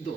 2।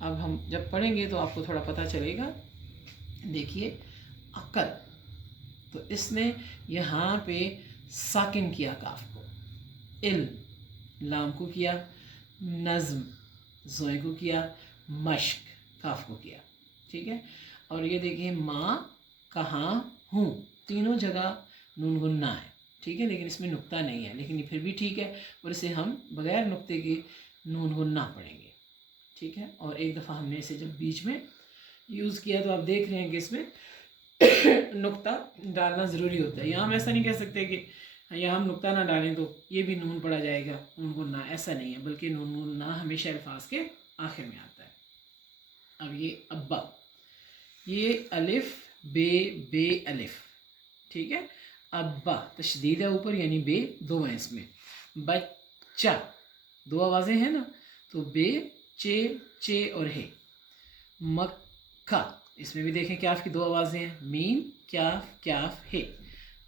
اب ہم جب پڑھیں گے تو آپ کو تھوڑا پتہ چلے گا. دیکھیے عقل، تو اس نے یہاں پہ ساکن کیا کاف کو، علم لام کو کیا، نظم زوئے کو کیا، مشق کاف کو کیا. ٹھیک ہے. اور یہ دیکھیں ماں کہاں ہوں، تینوں جگہ نون غنہ ہے. ٹھیک ہے، لیکن اس میں نقطہ نہیں ہے، لیکن یہ پھر بھی ٹھیک ہے، اور اسے ہم بغیر نقطے کے نون غنہ پڑھیں گے. ٹھیک ہے. اور ایک دفعہ ہم نے اسے جب بیچ میں یوز کیا تو آپ دیکھ رہے ہیں کہ اس میں نقطہ ڈالنا ضروری ہوتا ہے. یہاں ہم ایسا نہیں کہہ سکتے کہ یہاں ہم نقطہ نہ ڈالیں تو یہ بھی نون پڑا جائے گا، نون غنہ، ایسا نہیں ہے، بلکہ نون غنہ ہمیشہ الفاظ کے آخر میں آتا ہے. اب یہ ابا، یہ الف بے الف. ٹھیک ہے. ابا تشدید ہے اوپر، یعنی بے دو ہیں اس میں. بچہ دو آوازیں ہیں نا، تو بے چے اور ہے. مکہ، اس میں بھی دیکھیں کیاف کی دو آوازیں ہیں، میم کیاف ہے.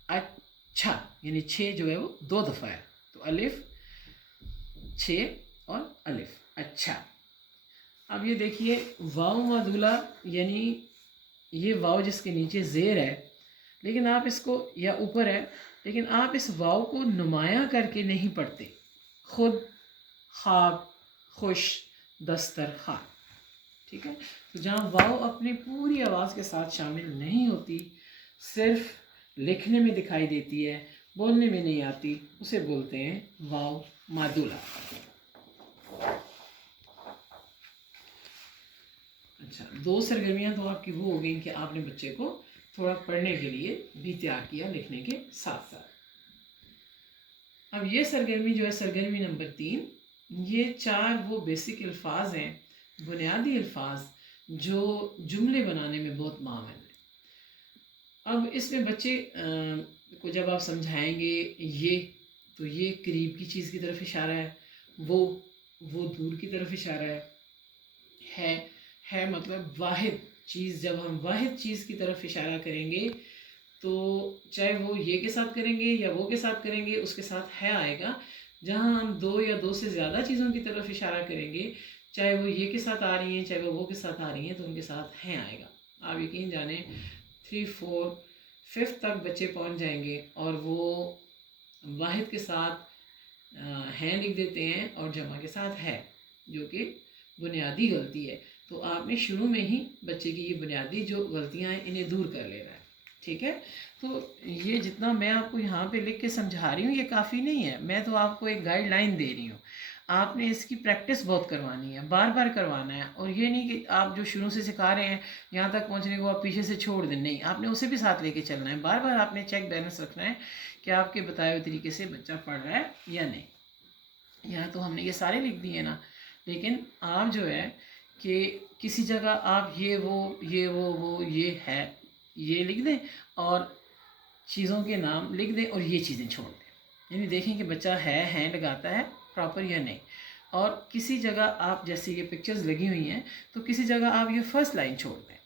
اچھا، یعنی چھ جو ہے وہ دو دفعہ ہے، تو الف چھ اور الف، اچھا. اب یہ دیکھیے واو مادولہ، یعنی یہ واو جس کے نیچے زیر ہے، لیکن آپ اس کو، یا اوپر ہے، لیکن آپ اس واو کو نمایاں کر کے نہیں پڑھتے. خود، خواب، خوش، دسترخوان. ٹھیک ہے. تو جہاں واو اپنی پوری آواز کے ساتھ شامل نہیں ہوتی، صرف لکھنے میں دکھائی دیتی ہے، بولنے میں نہیں آتی، اسے بولتے ہیں واو مادولہ. اچھا، دو سرگرمیاں تو آپ کی وہ ہو گئیں کہ آپ نے بچے کو تھوڑا پڑھنے کے لیے بھی تیار کیا لکھنے کے ساتھ ساتھ. اب یہ سرگرمی جو ہے، سرگرمی نمبر 3، یہ 4 وہ بیسک الفاظ ہیں، بنیادی الفاظ جو جملے بنانے میں بہت معاون ہیں. اب اس میں بچے کو جب آپ سمجھائیں گے یہ، تو یہ قریب کی چیز کی طرف اشارہ ہے، وہ دور کی طرف اشارہ ہے مطلب واحد چیز. جب ہم واحد چیز کی طرف اشارہ کریں گے تو چاہے وہ یہ کے ساتھ کریں گے یا وہ کے ساتھ کریں گے، اس کے ساتھ ہے آئے گا. جہاں ہم دو یا دو سے زیادہ چیزوں کی طرف اشارہ کریں گے، چاہے وہ یہ کے ساتھ آ رہی ہیں چاہے وہ کے ساتھ آ رہی ہیں، تو ان کے ساتھ ہے آئے گا. آپ یقین جانیں 3 4 5 تک بچے پہنچ جائیں گے اور وہ واحد کے ساتھ ہیں لکھ دیتے ہیں اور جمع کے ساتھ ہے، جو کہ بنیادی غلطی ہے. تو آپ نے شروع میں ہی بچے کی یہ بنیادی جو غلطیاں ہیں انہیں دور کر لینا ہے. ٹھیک ہے. تو یہ جتنا میں آپ کو یہاں پہ لکھ کے سمجھا رہی ہوں یہ کافی نہیں ہے، میں تو آپ کو ایک گائیڈ لائن دے رہی ہوں. آپ نے اس کی پریکٹس بہت کروانی ہے، بار بار کروانا ہے. اور یہ نہیں کہ آپ جو شروع سے سکھا رہے ہیں یہاں تک پہنچنے کو آپ پیچھے سے چھوڑ دیں، نہیں، آپ نے اسے بھی ساتھ لے کے چلنا ہے. بار بار آپ نے چیک بیلنس رکھنا ہے کہ آپ کے بتائے ہوئے طریقے سے بچہ پڑھ رہا ہے یا نہیں. یہاں تو ہم نے یہ سارے لکھ دیے نا، لیکن آپ جو ہے کہ کسی جگہ آپ یہ ہے یہ لکھ دیں اور چیزوں کے نام لکھ دیں اور یہ چیزیں چھوڑ دیں. یعنی دیکھیں کہ بچہ ہے لگاتا ہے پراپر یا نہیں. اور کسی جگہ آپ، جیسے یہ پکچرز لگی ہوئی ہیں، تو کسی جگہ آپ یہ فرسٹ لائن چھوڑ دیں.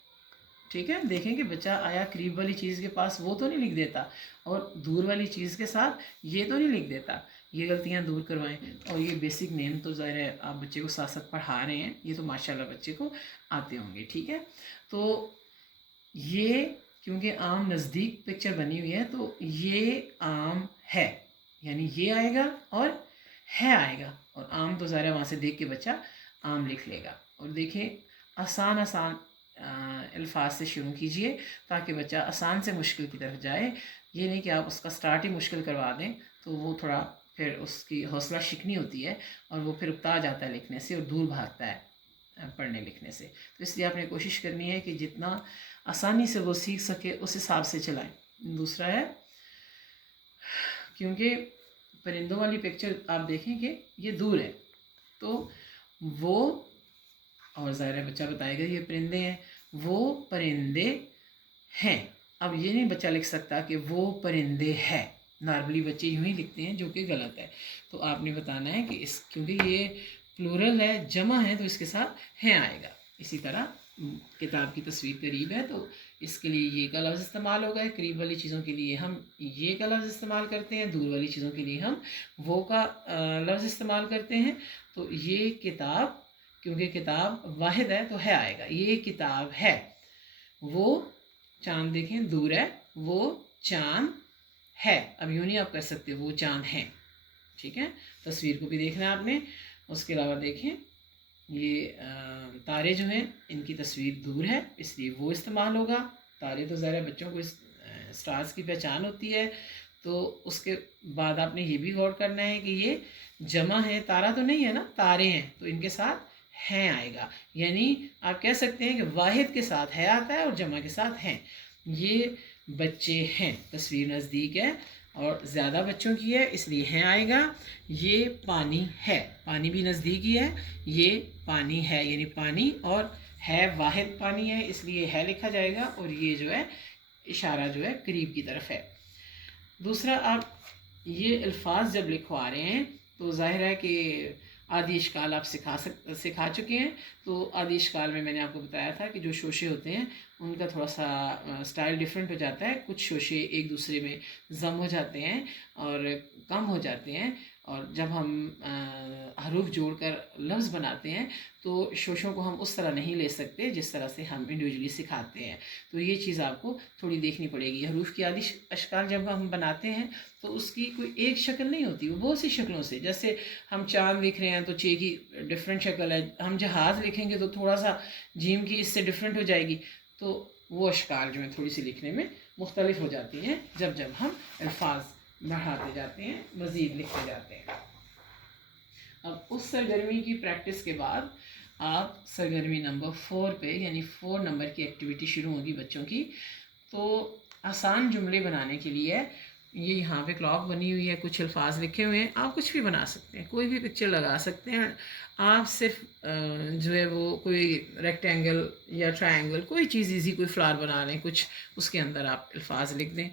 ٹھیک ہے. دیکھیں کہ بچہ آیا قریب والی چیز کے پاس وہ تو نہیں لکھ دیتا، اور دور والی چیز کے ساتھ یہ تو نہیں لکھ دیتا. یہ غلطیاں دور کروائیں. اور یہ بیسک نیم تو ظاہر ہے آپ بچے کو ساتھ ساتھ پڑھا رہے ہیں، یہ تو ماشاءاللہ بچے کو آتے ہوں گے. ٹھیک ہے. تو یہ کیونکہ عام نزدیک پکچر بنی ہوئی ہے، تو یہ عام ہے، یعنی یہ آئے گا اور ہے آئے گا. اور عام تو ظاہر ہے وہاں سے دیکھ کے بچہ عام لکھ لے گا. اور دیکھیں آسان الفاظ سے شروع کیجئے تاکہ بچہ آسان سے مشکل کی طرف جائے. یہ نہیں کہ آپ اس کا سٹارٹ ہی مشکل کروا دیں تو وہ تھوڑا پھر اس کی حوصلہ شکنی ہوتی ہے اور وہ پھر اکتا جاتا ہے لکھنے سے اور دور بھاگتا ہے پڑھنے لکھنے سے. تو اس لیے آپ نے کوشش کرنی ہے کہ جتنا آسانی سے وہ سیکھ سکے اس حساب سے چلائیں. دوسرا ہے، کیونکہ پرندوں والی پکچر آپ دیکھیں کہ یہ دور ہے، تو وہ، اور ظاہر بچہ بتائے گا یہ پرندے ہیں، وہ پرندے ہیں. اب یہ نہیں بچہ لکھ سکتا کہ وہ پرندے ہیں. نارملی بچے یوں ہی لکھتے ہیں، جو کہ غلط ہے. تو آپ نے بتانا ہے کہ کیونکہ یہ پلورل ہے، جمع ہے، تو اس کے ساتھ ہیں آئے گا. اسی طرح کتاب کی تصویر قریب ہے تو اس کے لیے یہ کا لفظ استعمال ہوگا. قریب والی چیزوں کے لیے ہم یہ کا لفظ استعمال کرتے ہیں، دور والی چیزوں کے لیے ہم وہ کا لفظ استعمال کرتے ہیں. تو یہ کتاب کیونکہ کتاب واحد ہے تو ہے آئے گا. یہ کتاب ہے. وہ چاند دیکھیں دور ہے، وہ چاند ہے. اب یوں نہیں آپ کر سکتے وہ چاند ہیں. ٹھیک ہے، تصویر کو بھی دیکھنا ہے آپ نے. اس کے علاوہ دیکھیں یہ تارے جو ہیں ان کی تصویر دور ہے اس لیے وہ استعمال ہوگا. تارے تو ظاہر بچوں کو اسٹارز کی پہچان ہوتی ہے. تو اس کے بعد آپ نے یہ بھی غور کرنا ہے کہ یہ جمع ہے، تارا تو نہیں ہے نا، تارے ہیں تو ان کے ساتھ ہیں آئے گا. یعنی آپ کہہ سکتے ہیں کہ واحد کے ساتھ ہے آتا ہے اور جمع کے ساتھ ہیں. یہ بچے ہیں، تصویر نزدیک ہے اور زیادہ بچوں کی ہے اس لیے ہیں آئے گا. یہ پانی ہے، پانی بھی نزدیک ہی ہے. یہ پانی ہے یعنی پانی، اور ہے واحد پانی ہے اس لیے ہے لکھا جائے گا. اور یہ جو ہے اشارہ جو ہے قریب کی طرف ہے. دوسرا، آپ یہ الفاظ جب لکھوا رہے ہیں تو ظاہر ہے کہ آدھی اشکال آپ سکھا چکے ہیں. تو آدھی اشکال میں نے آپ کو بتایا تھا کہ جو شوشے ہوتے ہیں ان کا تھوڑا سا سٹائل ڈیفرنٹ ہو جاتا ہے. کچھ شوشے ایک دوسرے میں ضم ہو جاتے ہیں اور کم ہو جاتے ہیں، اور جب ہم حروف جوڑ کر لفظ بناتے ہیں تو شوشوں کو ہم اس طرح نہیں لے سکتے جس طرح سے ہم انڈیویجولی سکھاتے ہیں. تو یہ چیز آپ کو تھوڑی دیکھنی پڑے گی. حروف کی آدھی اشکال جب ہم بناتے ہیں تو اس کی کوئی ایک شکل نہیں ہوتی، وہ بہت سی شکلوں سے. جیسے ہم چاند لکھ رہے ہیں تو چے کی ڈفرینٹ شکل ہے، ہم جہاز لکھیں گے تو تھوڑا سا جیم کی اس سے ڈفرینٹ ہو جائے گی. تو وہ اشکال جو ہیں تھوڑی سی لکھنے میں مختلف ہو جاتی ہیں جب ہم الفاظ بڑھاتے جاتے ہیں، مزید لکھتے جاتے ہیں. اب اس سرگرمی کی پریکٹس کے بعد آپ سرگرمی نمبر 4 پہ یعنی 4 نمبر کی ایکٹیویٹی شروع ہوگی بچوں کی. تو آسان جملے بنانے کے لیے یہ یہاں پہ کلاک بنی ہوئی ہے، کچھ الفاظ لکھے ہوئے ہیں. آپ کچھ بھی بنا سکتے ہیں، کوئی بھی پکچر لگا سکتے ہیں. آپ صرف جو ہے وہ کوئی ریکٹینگل یا ٹرائنگل کوئی چیز ایزی، کوئی فلاور بنا لیں، کچھ اس کے اندر آپ الفاظ لکھ دیں.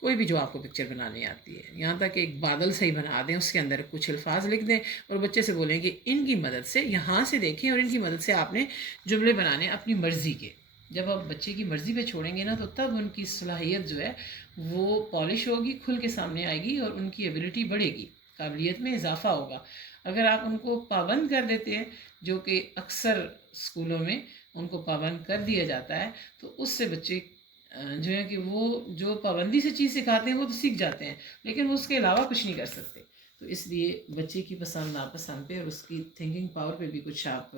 کوئی بھی جو آپ کو پکچر بنانی آتی ہے، یہاں تک کہ ایک بادل سے ہی بنا دیں، اس کے اندر کچھ الفاظ لکھ دیں اور بچے سے بولیں کہ ان کی مدد سے یہاں سے دیکھیں اور ان کی مدد سے آپ نے جملے بنانے اپنی مرضی کے. جب آپ بچے کی مرضی پہ چھوڑیں گے نا تو تب ان کی صلاحیت جو ہے وہ پالش ہوگی، کھل کے سامنے آئے گی اور ان کی ایبلٹی بڑھے گی، قابلیت میں اضافہ ہوگا. اگر آپ ان کو پابند کر دیتے ہیں، جو کہ اکثر اسکولوں میں ان کو پابند کر دیا جاتا ہے، تو اس سے بچے جو ہے کہ وہ جو پابندی سے چیز سکھاتے ہیں وہ تو سیکھ جاتے ہیں لیکن وہ اس کے علاوہ کچھ نہیں کر سکتے. تو اس لیے بچے کی پسند ناپسند پہ اور اس کی تھنکنگ پاور پہ بھی کچھ آپ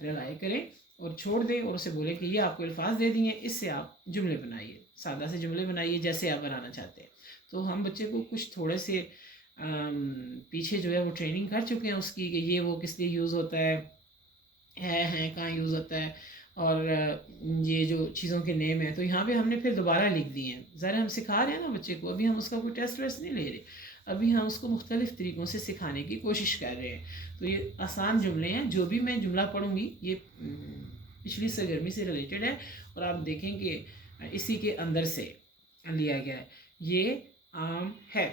ریلائی کریں اور چھوڑ دیں اور اسے بولیں کہ یہ آپ کو الفاظ دے دیے، اس سے آپ جملے بنائیے، سادہ سے جملے بنائیے جیسے آپ بنانا چاہتے ہیں. تو ہم بچے کو کچھ تھوڑے سے پیچھے جو ہے وہ ٹریننگ کر چکے ہیں اس کی کہ یہ وہ کس لیے یوز ہوتا ہے کہاں یوز ہوتا ہے، اور یہ جو چیزوں کے نیم ہیں تو یہاں پہ ہم نے پھر دوبارہ لکھ دیے ہیں. ذرا ہم سکھا رہے ہیں نا بچے کو، ابھی ہم اس کا کوئی ٹیسٹ ویسٹ نہیں لے رہے، ابھی ہم اس کو مختلف طریقوں سے سکھانے کی کوشش کر رہے ہیں. تو یہ آسان جملے ہیں. جو بھی میں جملہ پڑھوں گی یہ پچھلی سرگرمی سے ریلیٹڈ ہے اور آپ دیکھیں کہ اسی کے اندر سے لیا گیا ہے. یہ عام ہے.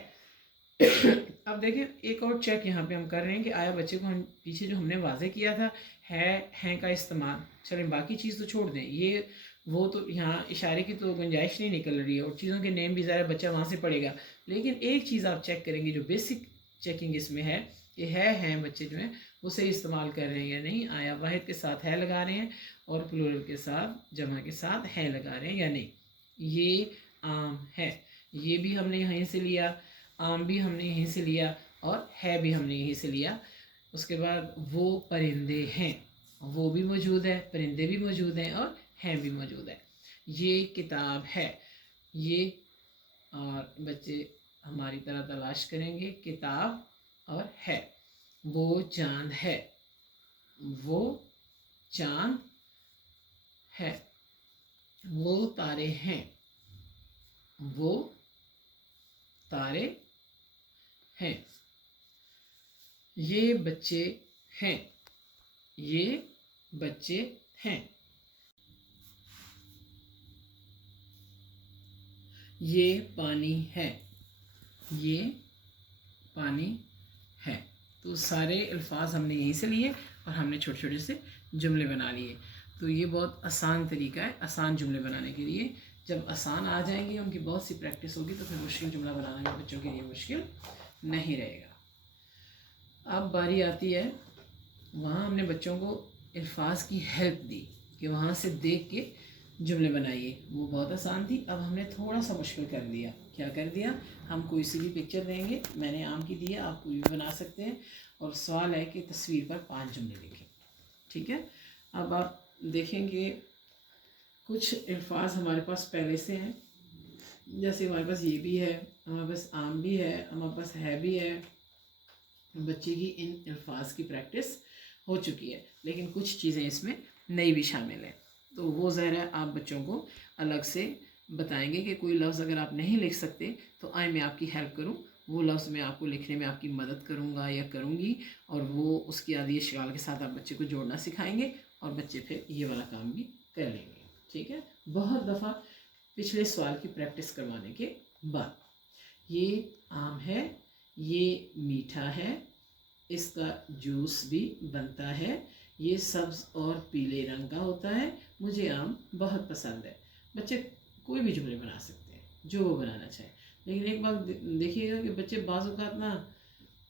اب دیکھیں ایک اور چیک یہاں پہ ہم کر رہے ہیں کہ آیا بچے کو ہم پیچھے جو ہم نے واضح کیا تھا ہیں کا استعمال، چلیں باقی چیز تو چھوڑ دیں، یہ وہ تو یہاں اشارے کی تو گنجائش نہیں نکل رہی ہے اور چیزوں کے نیم بھی ظاہر بچہ وہاں سے پڑھے گا. لیکن ایک چیز آپ چیک کریں گے جو بیسک چیکنگ اس میں ہے کہ ہیں بچے جو ہیں وہ صحیح استعمال کر رہے ہیں یا نہیں. آیا واحد کے ساتھ ہے لگا رہے ہیں اور پلورل کے ساتھ جمع کے ساتھ ہے لگا رہے ہیں یا نہیں. یہ عام ہے، یہ بھی ہم نے یہیں سے لیا، عام بھی ہم نے یہیں سے لیا اور ہے بھی ہم نے یہیں سے لیا. اس کے بعد وہ پرندے ہیں، وہ بھی موجود ہے، پرندے بھی موجود ہیں اور ہیں بھی موجود ہے. یہ کتاب ہے، یہ اور بچے ہماری طرح تلاش کریں گے کتاب اور ہے. وہ چاند ہے، وہ چاند ہے. وہ تارے ہیں، وہ تارے ہیں. یہ بچے ہیں، یہ بچے ہیں. یہ پانی ہے، یہ پانی ہے. تو سارے الفاظ ہم نے یہیں سے لیے اور ہم نے چھوٹے چھوٹے سے جملے بنا لیے. تو یہ بہت آسان طریقہ ہے آسان جملے بنانے کے لیے. جب آسان آ جائیں گے، ان کی بہت سی پریکٹس ہوگی تو پھر مشکل جملہ بنانا بھی بچوں کے لیے مشکل نہیں رہے گا. اب باری آتی ہے، وہاں ہم نے بچوں کو الفاظ کی ہیلپ دی کہ وہاں سے دیکھ کے جملے بنائیے، وہ بہت آسان تھی. اب ہم نے تھوڑا سا مشکل کر دیا. کیا کر دیا؟ ہم کوئی سی بھی پکچر دیں گے، میں نے آم کی دی ہے، آپ کوئی بھی بنا سکتے ہیں، اور سوال ہے کہ تصویر پر 5 جملے لکھیں. ٹھیک ہے. اب آپ دیکھیں گے کچھ الفاظ ہمارے پاس پہلے سے ہیں، جیسے ہمارے پاس یہ بھی ہے، ہمارے پاس آم بھی ہے، ہمارے پاس ہے بھی ہے. بچے کی ان الفاظ کی پریکٹس ہو چکی ہے، لیکن کچھ چیزیں اس میں نئی بھی شامل ہیں. تو وہ ظاہر ہے آپ بچوں کو الگ سے بتائیں گے کہ کوئی لفظ اگر آپ نہیں لکھ سکتے تو آئیں میں آپ کی ہیلپ کروں، وہ لفظ میں آپ کو لکھنے میں آپ کی مدد کروں گا یا کروں گی، اور وہ اس کی عادی اشغال کے ساتھ آپ بچے کو جوڑنا سکھائیں گے، اور بچے پھر یہ والا کام بھی کر لیں گے. ٹھیک ہے. بہت دفعہ پچھلے سوال کی پریکٹس کروانے کے بعد، یہ آم ہے، یہ میٹھا ہے، اس کا جوس بھی بنتا ہے، یہ سبز اور پیلے رنگ کا ہوتا ہے، مجھے آم بہت پسند ہے. بچے کوئی بھی جملے بنا سکتے ہیں جو وہ بنانا چاہیں، لیکن ایک بات دیکھیے گا کہ بچے بعض اوقات نا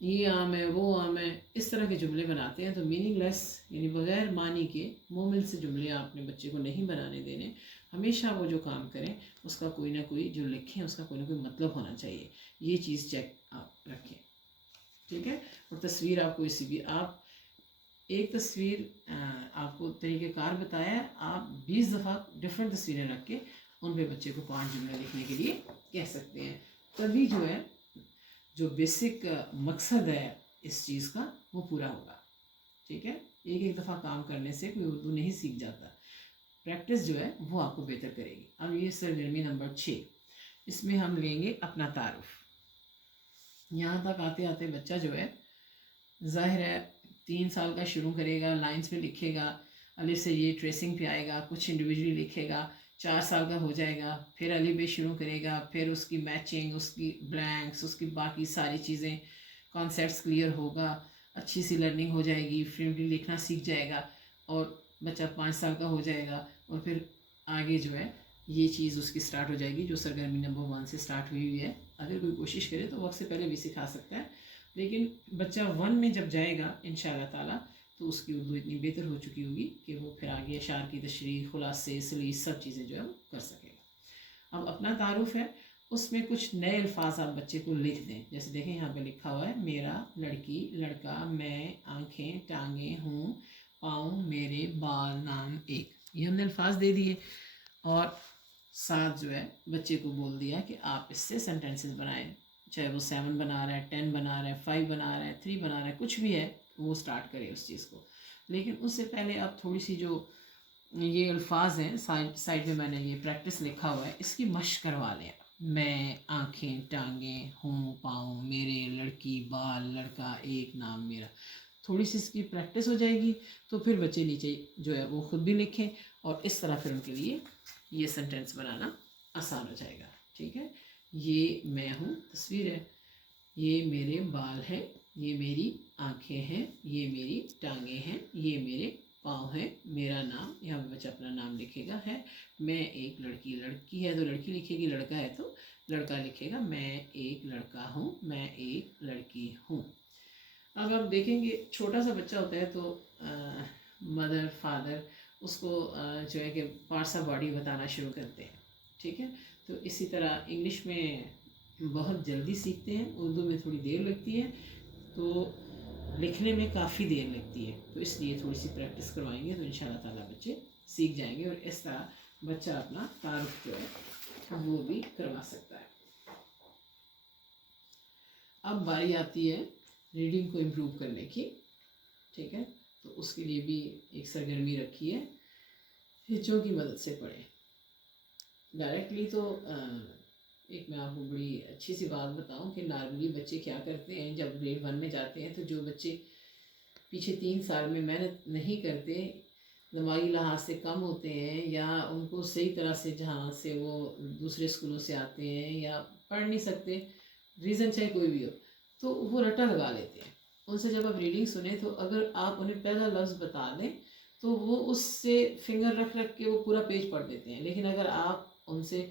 یہ آم ہے، وہ آم ہے، اس طرح کے جملے بناتے ہیں. تو میننگ لیس یعنی بغیر معنی کے مومن سے جملے آپ نے بچے کو نہیں بنانے دینے. ہمیشہ وہ جو کام کریں اس کا کوئی نہ کوئی، جو لکھیں اس کا کوئی نہ کوئی مطلب ہونا چاہیے. یہ چیز چیک آپ رکھیں. ٹھیک ہے. اور تصویر آپ کوئی سی بھی، آپ ایک تصویر آپ کو طریقہ کار بتایا ہے، آپ 20 دفعہ ڈفرینٹ تصویریں رکھ کے ان پہ بچے کو 5 جملے لکھنے کے لیے کہہ سکتے ہیں. تبھی جو ہے جو بیسک مقصد ہے اس چیز کا وہ پورا ہوگا. ٹھیک ہے. ایک دفعہ کام کرنے سے کوئی اردو نہیں سیکھ جاتا. پریکٹس جو ہے وہ آپ کو بہتر کرے گی. اب یہ سرگرمی نمبر 6، اس میں ہم لیں گے اپنا تعارف. یہاں تک آتے آتے بچہ جو ہے ظاہر ہے 3 سال کا شروع کرے گا، لائنس میں لکھے گا، الف سے یہ ٹریسنگ پہ آئے گا، کچھ انڈیویجولی لکھے گا. 4 سال کا ہو جائے گا، پھر الف بے شروع کرے گا، پھر اس کی میچنگ، اس کی بلینکس، اس کی باقی ساری چیزیں، کانسیپٹس کلیئر ہوگا، اچھی سی لرننگ ہو جائے گی، فلوئنٹلی لکھنا سیکھ جائے گا، اور بچہ 5 سال کا ہو جائے گا. اور پھر آگے جو ہے یہ چیز اس کی سٹارٹ ہو جائے گی جو سرگرمی نمبر 1 سے سٹارٹ ہوئی ہوئی ہے. اگر کوئی کوشش کرے تو وقت سے پہلے بھی سکھا سکتا ہے، لیکن بچہ 1 میں جب جائے گا انشاءاللہ تعالیٰ تو اس کی اردو اتنی بہتر ہو چکی ہوگی کہ وہ پھر آگے اشعار کی تشریح، خلاصے، سلیس، سب چیزیں جو ہے وہ کر سکے گا. اب اپنا تعارف ہے، اس میں کچھ نئے الفاظ آپ بچے کو لکھ دیں. جیسے دیکھیں یہاں پہ لکھا ہوا ہے میرا، لڑکی، لڑکا، میں، آنکھیں، ٹانگیں، ہوں، پاؤں، میرے، بال، نام، ایک. یہ ہم نے الفاظ دے دیے، اور ساتھ جو ہے بچے کو بول دیا کہ آپ اس سے سینٹینسز بنائیں. چاہے وہ 7 بنا رہا ہے، 10 بنا رہا ہے، 5 بنا رہا ہے، 3 بنا رہا ہے، کچھ بھی ہے وہ سٹارٹ کرے اس چیز کو. لیکن اس سے پہلے آپ تھوڑی سی جو یہ الفاظ ہیں سائڈ میں نے یہ پریکٹس لکھا ہوا ہے، اس کی مشق کروا لیں. میں، آنکھیں، ٹانگیں، ہوں، پاؤں، میرے، لڑکی، بال، لڑکا، ایک، نام، میرا. تھوڑی سی اس کی پریکٹس ہو جائے گی تو پھر بچے نیچے جو ہے وہ خود بھی لکھیں، اور اس طرح پھر ان کے لیے یہ سینٹینس بنانا آسان ہو جائے گا. ٹھیک ہے. یہ میں ہوں، تصویر ہے. یہ میرے بال ہیں، یہ میری آنکھیں ہیں، یہ میری ٹانگیں ہیں، یہ میرے پاؤں ہیں، میرا نام، یہاں پہ بچہ اپنا نام لکھے گا ہے. میں ایک لڑکی، لڑکی ہے تو لڑکی لکھے گی، لڑکا ہے تو لڑکا لکھے گا. میں ایک لڑکا ہوں، میں ایک لڑکی ہوں. اب آپ دیکھیں گے چھوٹا سا بچہ ہوتا ہے تو مدر، فادر اس کو جو ہے کہ پارٹس آف باڈی بتانا شروع کرتے ہیں. ٹھیک ہے. تو اسی طرح انگلش میں بہت جلدی سیکھتے ہیں، اردو میں تھوڑی دیر لگتی ہے، تو لکھنے میں کافی دیر لگتی ہے. تو اس لیے تھوڑی سی پریکٹس کروائیں گے تو ان شاء اللہ تعالیٰ بچے سیکھ جائیں گے، اور اس طرح بچہ اپنا تعارف جو ہے وہ بھی کروا سکتا ہے. اب باری آتی ہے ریڈنگ کو امپروو کرنے کی. ٹھیک ہے. تو اس کے لیے بھی ایک سرگرمی رکھی ہے، ہچوں کی مدد سے پڑھیں. ڈائریکٹلی تو ایک میں آپ کو بڑی اچھی سی بات بتاؤں کہ نارملی بچے کیا کرتے ہیں جب گریڈ 1 میں جاتے ہیں، تو جو بچے پیچھے 3 سال میں محنت نہیں کرتے، دماغی لحاظ سے کم ہوتے ہیں، یا ان کو صحیح طرح سے جہاں سے وہ دوسرے اسکولوں سے آتے ہیں یا پڑھ نہیں سکتے، ریزن چاہے کوئی بھی ہو، تو وہ رٹا لگا لیتے ہیں. ان سے جب آپ ریڈنگ سنیں تو اگر آپ انہیں پہلا لفظ بتا دیں تو وہ اس سے فنگر رکھ رکھ کے وہ پورا پیج پڑھ دیتے ہیں. لیکن اگر آپ ان سے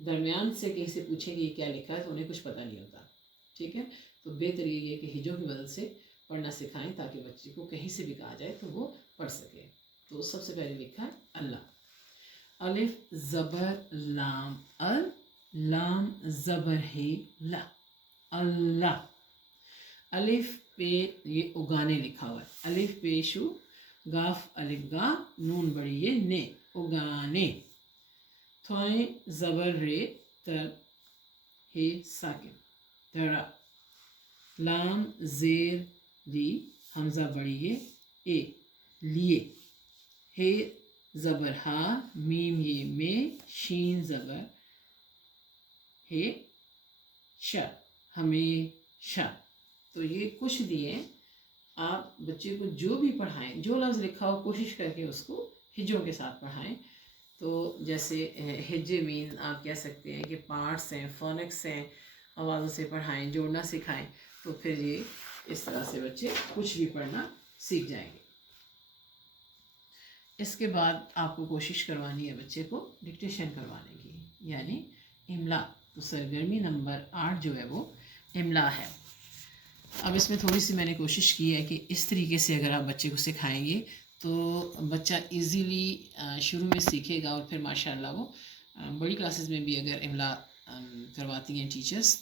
درمیان سے کہیں سے پوچھیں کہ یہ کیا لکھا ہے تو انہیں کچھ پتہ نہیں ہوتا. ٹھیک ہے. تو بہتر یہ ہے کہ ہجوں کی مدد سے پڑھنا سکھائیں تاکہ بچے کو کہیں سے بھی کہا جائے تو وہ پڑھ سکے. تو سب سے پہلے لکھا ہے اللہ. الف زبر لام لام زبر ہے لا اللہ. الف پہ یہ اگانے لکھا ہوا ہے. الف پیشو گاف الف گا نون بڑی یہ نے اگانے. تھوئیں زبر رے تر ہے ساکن ترا. لام زیر لی حمزہ بڑی یہ اے لیے. ہے زبر ہا میم یہ میں شین زبر ہے شا ہمیشہ. تو یہ کچھ دیے. آپ بچے کو جو بھی پڑھائیں جو لفظ لکھا ہو کوشش کر کے اس کو ہجوں کے ساتھ پڑھائیں. تو جیسے ہجے مین آپ کہہ سکتے ہیں کہ پارٹس ہیں فونکس ہیں آوازوں سے پڑھائیں جوڑنا سکھائیں. تو پھر یہ اس طرح سے بچے کچھ بھی پڑھنا سیکھ جائیں گے. اس کے بعد آپ کو کوشش کروانی ہے بچے کو ڈکٹیشن کروانے کی یعنی املا. تو سرگرمی نمبر 8 جو ہے وہ املا ہے. اب اس میں تھوڑی سی میں نے کوشش کی ہے کہ اس طریقے سے اگر آپ بچے کو سکھائیں گے تو بچہ ایزیلی شروع میں سیکھے گا. اور پھر ماشاء اللہ وہ بڑی کلاسز میں بھی اگر املا کرواتی ہیں ٹیچرس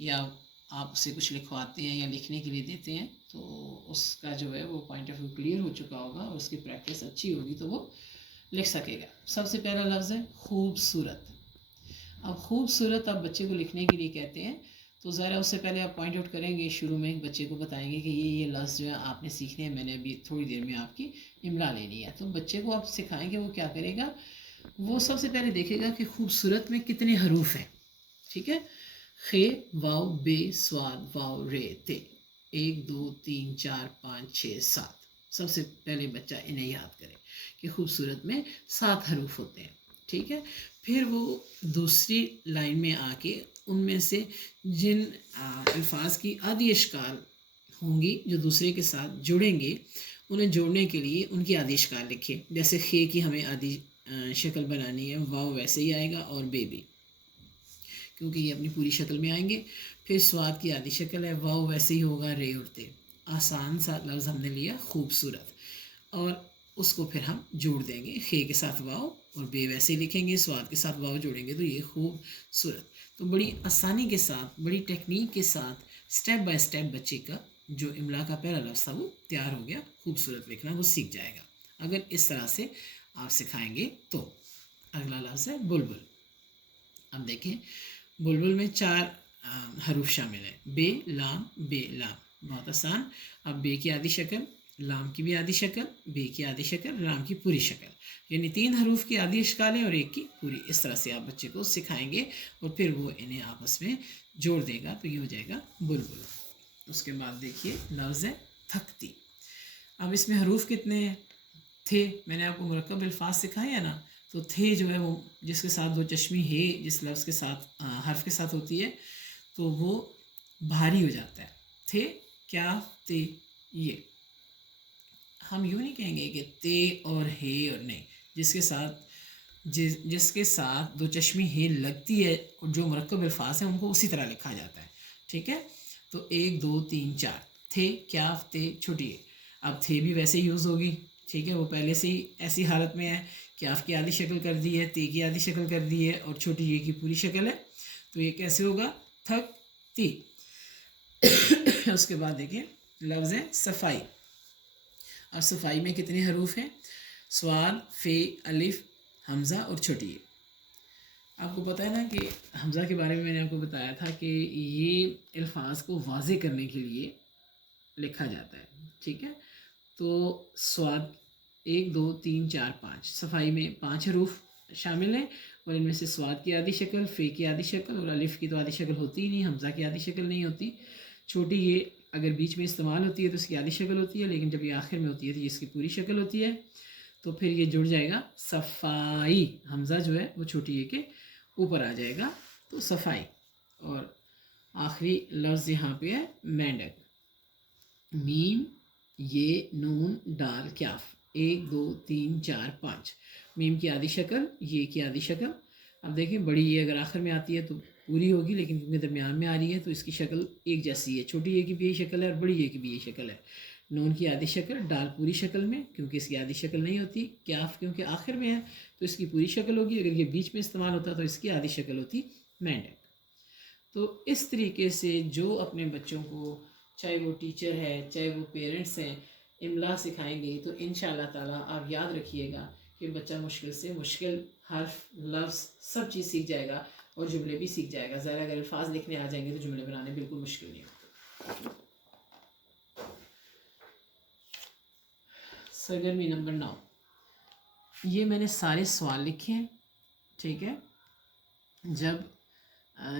یا آپ اسے کچھ لکھواتے ہیں یا لکھنے کے لیے دیتے ہیں تو اس کا جو ہے وہ پوائنٹ آف ویو کلیئر ہو چکا ہوگا اور اس کی پریکٹس اچھی ہوگی تو وہ لکھ سکے گا. سب سے پہلا لفظ ہے خوبصورت. اب خوبصورت آپ بچے کو لکھنے کے لیے کہتے ہیں تو ذرا اس سے پہلے آپ پوائنٹ آؤٹ کریں گے شروع میں بچے کو بتائیں گے کہ یہ لفظ جو ہے آپ نے سیکھنے ہیں. میں نے ابھی تھوڑی دیر میں آپ کی املا لینی ہے. تو بچے کو آپ سکھائیں گے وہ کیا کرے گا وہ سب سے پہلے دیکھے گا کہ خوبصورت میں کتنے حروف ہیں. ٹھیک ہے. خے واؤ بے سواد واؤ رے تے 1 2 3 4 5 6 7. سب سے پہلے بچہ انہیں یاد کرے کہ خوبصورت میں 7 حروف ہوتے ہیں. ٹھیک ہے. پھر وہ دوسری لائن میں آ کے ان میں سے جن الفاظ کی آدھی اشکال ہوں گی جو دوسرے کے ساتھ جڑیں گے انہیں جوڑنے کے لیے ان کی آدھی اشکال لکھے. جیسے خے کی ہمیں آدھی شکل بنانی ہے واؤ ویسے ہی آئے گا اور بے بھی کیونکہ یہ اپنی پوری شکل میں آئیں گے. پھر سواد کی آدھی شکل ہے واؤ ویسے ہی ہوگا رے اڑتے. آسان سا لفظ ہم نے لیا خوبصورت اور اس کو پھر ہم جوڑ دیں گے. خے کے ساتھ واؤ اور بے ویسے ہی لکھیں گے سواد کے ساتھ واؤ جوڑیں گے تو یہ خوبصورت. تو بڑی آسانی کے ساتھ بڑی ٹیکنیک کے ساتھ سٹیپ بائی سٹیپ بچے کا جو املا کا پہلا لفظ تھا وہ تیار ہو گیا. خوبصورت لکھنا وہ سیکھ جائے گا اگر اس طرح سے آپ سکھائیں گے تو. اگلا لفظ ہے بلبل. اب دیکھیں بلبل میں 4 حروف شامل ہیں بے لام بے لام. بہت آسان. اب بے کی آدھی شکل لام کی بھی آدھی شکل بے کی آدھی شکل لام کی پوری شکل یعنی 3 حروف کی آدھی اشکالیں اور 1 کی پوری. اس طرح سے آپ بچے کو سکھائیں گے اور پھر وہ انہیں آپس میں جوڑ دے گا تو یہ ہو جائے گا بلبل. اس کے بعد دیکھیے لفظ ہے تھکتی. اب اس میں حروف کتنے ہیں تھے میں نے آپ کو مرکب الفاظ سکھائے ہیں نا. تو تھے جو ہے وہ جس کے ساتھ 2 چشمی ہے جس لفظ کے ساتھ حرف کے ساتھ ہوتی ہے تو وہ بھاری ہو جاتا ہے. تھے کیا تے یہ ہم یوں نہیں کہیں گے کہ تے اور ہے اور نہیں. جس کے ساتھ 2 چشمی ہے لگتی ہے اور جو مرکب الفاظ ہیں ان کو اسی طرح لکھا جاتا ہے. ٹھیک ہے. تو 1 2 3 4 تھے کیا تے چھوٹی ہے. اب تھے بھی ویسے ہی یوز ہوگی. ٹھیک ہے. وہ پہلے سے ہی ایسی حالت میں ہے کہ آپ کی آدھی شکل کر دی ہے تے کی آدھی شکل کر دی ہے اور چھوٹی یہ کی پوری شکل ہے تو یہ کیسے ہوگا تھک تی. اس کے بعد دیکھیں لفظ ہے صفائی. اب صفائی میں کتنے حروف ہیں سواد فے الف حمزہ اور چھوٹی ہے. آپ کو پتہ ہے نا کہ حمزہ کے بارے میں نے آپ کو بتایا تھا کہ یہ الفاظ کو واضح کرنے کے لیے لکھا جاتا ہے. ٹھیک ہے. تو سواد 1 2 3 4 5 صفائی میں 5 حروف شامل ہیں اور ان میں سے سواد کی آدھی شکل فے کی آدھی شکل اور الف کی تو آدھی شکل ہوتی ہی نہیں. حمزہ کی آدھی شکل نہیں ہوتی. چھوٹی یہ اگر بیچ میں استعمال ہوتی ہے تو اس کی آدھی شکل ہوتی ہے لیکن جب یہ آخر میں ہوتی ہے تو یہ اس کی پوری شکل ہوتی ہے. تو پھر یہ جڑ جائے گا صفائی. حمزہ جو ہے وہ چھوٹی یہ کے اوپر آ جائے گا تو صفائی. اور آخری لفظ یہاں پہ ہے مینڈک. میم یہ نون ڈال کیاف 1 2 3 4 5 میم کی آدھی شکل یہ کی آدھی شکل. اب دیکھیں بڑی یہ اگر آخر میں آتی ہے تو پوری ہوگی لیکن کیونکہ درمیان میں آ رہی ہے تو اس کی شکل ایک جیسی ہے. چھوٹی یہ کی بھی یہی شکل ہے اور بڑی یہ کی بھی یہی شکل ہے. نون کی آدھی شکل ڈال پوری شکل میں، کیونکہ اس کی آدھی شکل نہیں ہوتی، کیاف کیونکہ آخر میں ہے تو اس کی پوری شکل ہوگی، اگر یہ بیچ میں استعمال ہوتا تو اس کی آدھی شکل ہوتی مینڈک۔ تو اس طریقے سے جو اپنے بچوں کو، چاہے وہ ٹیچر ہے چاہے وہ پیرنٹس ہیں، املا سکھائیں گے تو انشاءاللہ تعالیٰ آپ یاد رکھیے گا کہ بچہ مشکل سے مشکل حرف، لفظ، سب چیز سیکھ جائے گا اور جملے بھی سیکھ جائے گا۔ ظاہر اگر الفاظ لکھنے آ جائیں گے تو جملے بنانے بالکل مشکل نہیں ہوتے۔ سرگرمی نمبر 9، یہ میں نے سارے سوال لکھے ہیں، ٹھیک ہے۔ جب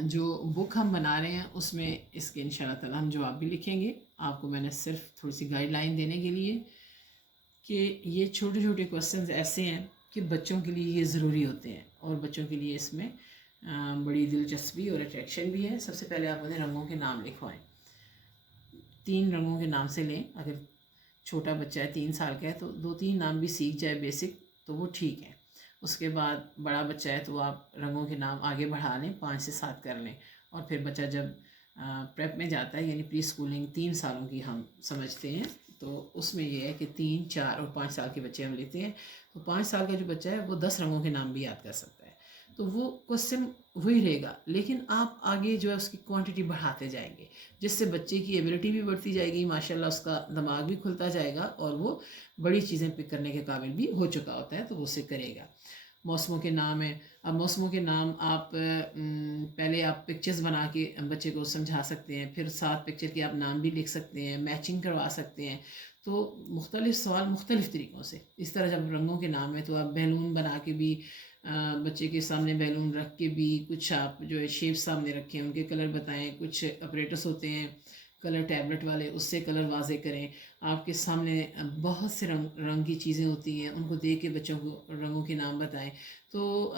جو بک ہم بنا رہے ہیں اس میں اس کے انشاءاللہ تعالیٰ ہم جواب بھی لکھیں گے۔ آپ کو میں نے صرف تھوڑی سی گائیڈ لائن دینے کے لیے کہ یہ چھوٹے چھوٹے کوسچنز ایسے ہیں کہ بچوں کے لیے یہ ضروری ہوتے ہیں اور بچوں کے لیے اس میں بڑی دلچسپی اور اٹریکشن بھی ہے۔ سب سے پہلے آپ انہیں رنگوں کے نام لکھوائیں، 3 رنگوں کے نام سے لیں۔ اگر چھوٹا بچہ ہے 3 سال کا ہے تو 2-3 نام بھی سیکھ جائے بیسک تو وہ ٹھیک ہے۔ اس کے بعد بڑا بچہ ہے تو آپ رنگوں کے نام آگے بڑھا لیں، 5 سے 7 کر لیں، اور پھر بچہ جب پریپ میں جاتا ہے یعنی پری اسکولنگ 3 سالوں کی ہم سمجھتے ہیں، تو اس میں یہ ہے کہ 3، 4 اور 5 سال کے بچے ہم لیتے ہیں۔ تو 5 سال کا جو بچہ ہے وہ 10 رنگوں کے نام بھی یاد کر سکتا ہے، تو وہ کوسچن وہی رہے گا، لیکن آپ آگے جو ہے اس کی کوانٹٹی بڑھاتے جائیں گے، جس سے بچے کی ایبلٹی بھی بڑھتی جائے گی، ماشاءاللہ اس کا دماغ بھی کھلتا جائے گا اور وہ بڑی چیزیں پک کرنے کے قابل بھی ہو چکا ہوتا ہے تو وہ اسے کرے گا۔ موسموں کے نام ہیں، اب موسموں کے نام آپ پہلے آپ پکچرز بنا کے بچے کو سمجھا سکتے ہیں، پھر ساتھ پکچر کے آپ نام بھی لکھ سکتے ہیں، میچنگ کروا سکتے ہیں۔ تو مختلف سوال مختلف طریقوں سے، اس طرح جب رنگوں کے نام ہے تو آپ بیلون بنا کے بھی، بچے کے سامنے بیلون رکھ کے بھی، کچھ آپ جو ہے شیپ سامنے رکھیں، ان کے کلر بتائیں، کچھ اپریٹس ہوتے ہیں کلر ٹیبلٹ والے، اس سے کلر واضح کریں۔ آپ کے سامنے بہت سے رنگ کی چیزیں ہوتی ہیں، ان کو دیکھ کے بچوں کو رنگوں کے نام بتائیں۔ تو